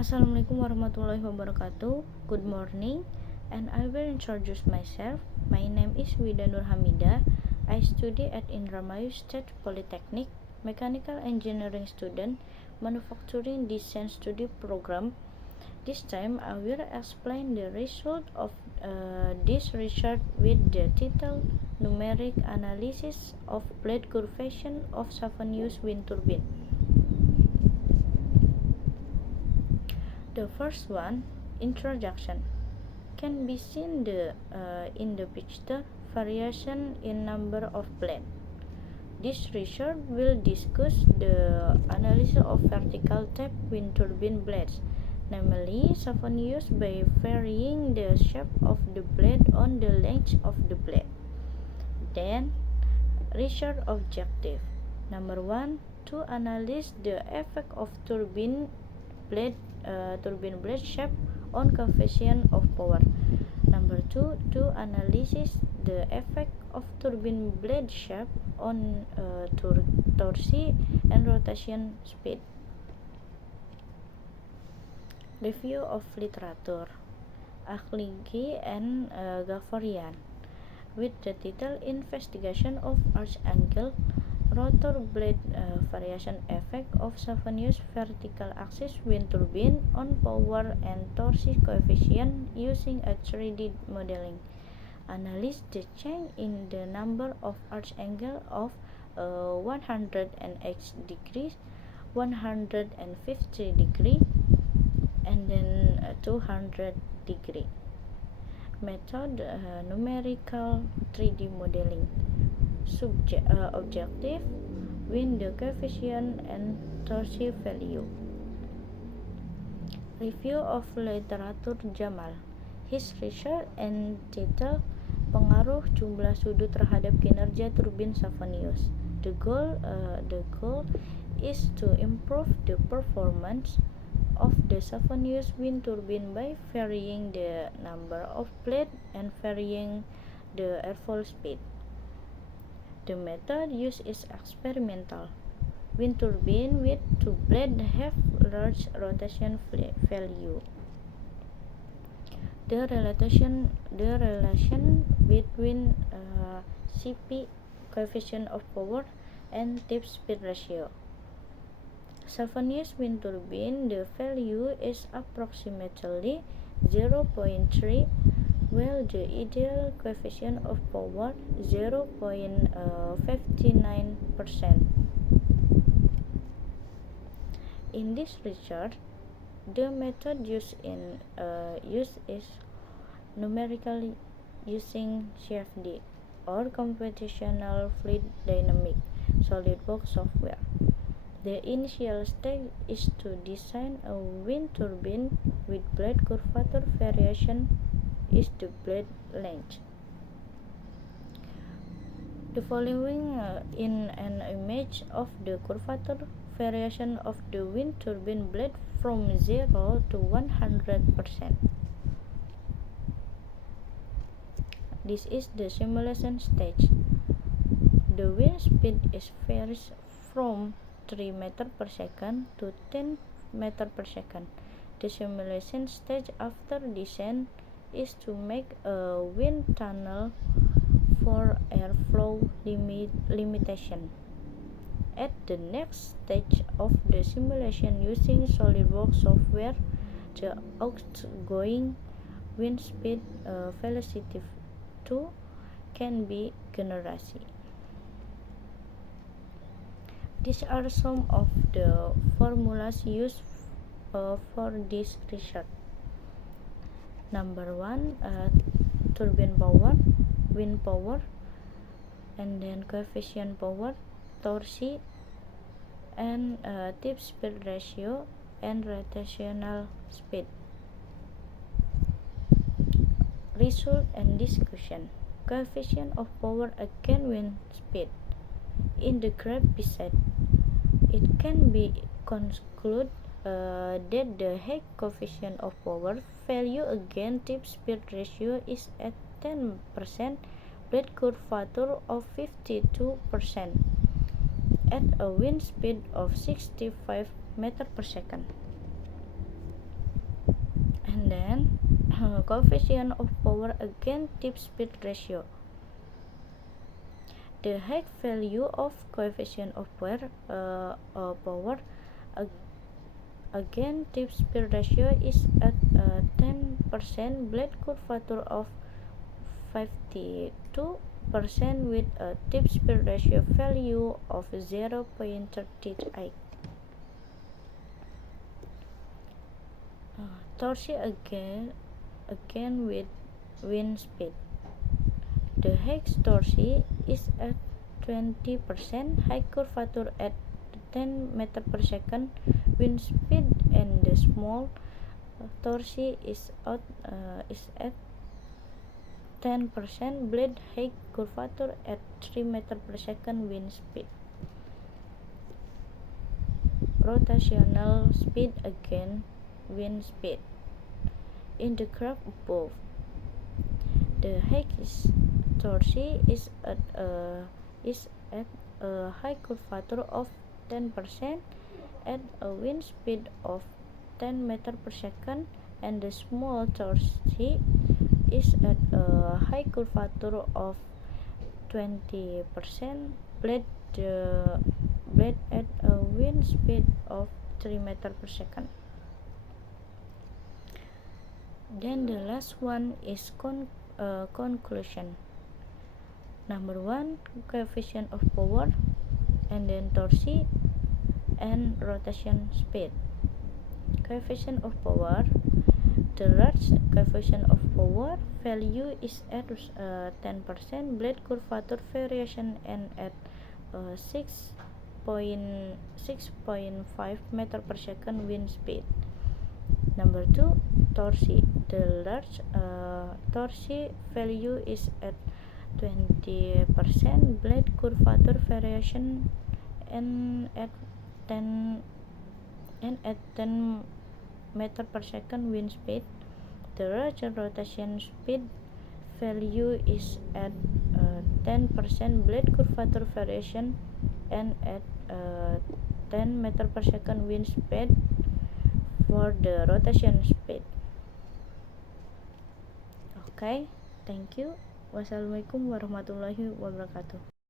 Assalamualaikum warahmatullahi wabarakatuh. Good morning, and I will introduce myself. My name is Wida Nur Hamida. I study at Indramayu State Polytechnic, Mechanical Engineering student, Manufacturing Design Study Program. This time I will explain the result of this research with the title Numeric Analysis of Blade Curvature of Savonius Wind Turbine. The first one, introduction, can be seen in the picture variation in number of blades. This research will discuss the analysis of vertical type wind turbine blades, namely Savonius, by varying the shape of the blade on the length of the blade. Then, research objective. Number 1, to analyze the effect of turbine blade shape on coefficient of power. Number 2, to analyze the effect of turbine blade shape on torsi and rotation speed. Review of literature, Akhligi and Gavorian, with the title Investigation of Arch Angle Rotor Blade Variation Effect of Savonius Vertical Axis Wind Turbine on Power and Torsi Coefficient using a 3D modeling. Analyze the change in the number of arch angle of 108 degrees, 150 degree, and then 200 degree. Method numerical 3D modeling. Objective, wind the coefficient and torsi value. Review of literature Jamal. His research entitled Pengaruh Jumlah Sudut Terhadap Kinerja Turbin Savonius. The goal is to improve the performance of the Savonius wind turbine by varying the number of blades and varying the airflow speed. The method used is experimental. Wind turbine with two blades have large rotation value. The relation between CP, coefficient of power, and tip speed ratio. Savonius wind turbine, the value is approximately 0.3, while the ideal coefficient of power 0.59%. In this research, the method used is numerical using CFD or computational fluid dynamic SolidWorks software. The initial stage is to design a wind turbine with blade curvature variation is the blade length. The following in an image of the curvature variation of the wind turbine blade from 0 to 100%. This is the simulation stage. The wind speed varies from 3 meter per second to 10 meter per second. The simulation stage after descent is to make a wind tunnel for airflow limitation. At the next stage of the simulation using SolidWorks software, the outgoing wind speed velocity 2 can be generated. These are some of the formulas used for this research. Number 1, turbine power, wind power, and then coefficient power, torsi, and tip speed ratio and rotational speed. Result and discussion. Coefficient of power against wind speed. In the graph beside, it can be concluded that the height coefficient of power value against tip speed ratio is at 10%, blade curvature of 52%, at a wind speed of 65 meter per second. And then coefficient of power against tip speed ratio. The high value of coefficient of power against tip speed ratio is at 10%, blade curvature of 52% with a tip speed ratio value of 0.38. Torque again with wind speed. The high torque is at 20%, high curvature at 10 meter per second wind speed, and the small torque is at 10%, blade height curvature at 3 meter per second wind speed. Rotational speed against wind speed. In the graph above, the highest torque is at a high curvature of 10% at a wind speed of 10 meter per second, and the small torque is at a high curvature of 20%, blade at a wind speed of 3 meter per second. Then the last one is conclusion. Number 1, coefficient of power, and then torque and rotation speed. Coefficient of power. The large coefficient of power value is at 10%, blade curvature variation and at 6.5 meter per second wind speed. Number 2, torque. The large torque value is at 20%, blade curvature variation and at 10 meter per second wind speed. The larger rotation speed value is at 10%, blade curvature variation and at 10 meter per second wind speed for the rotation speed. Okay, thank you. Wassalamualaikum warahmatullahi wabarakatuh.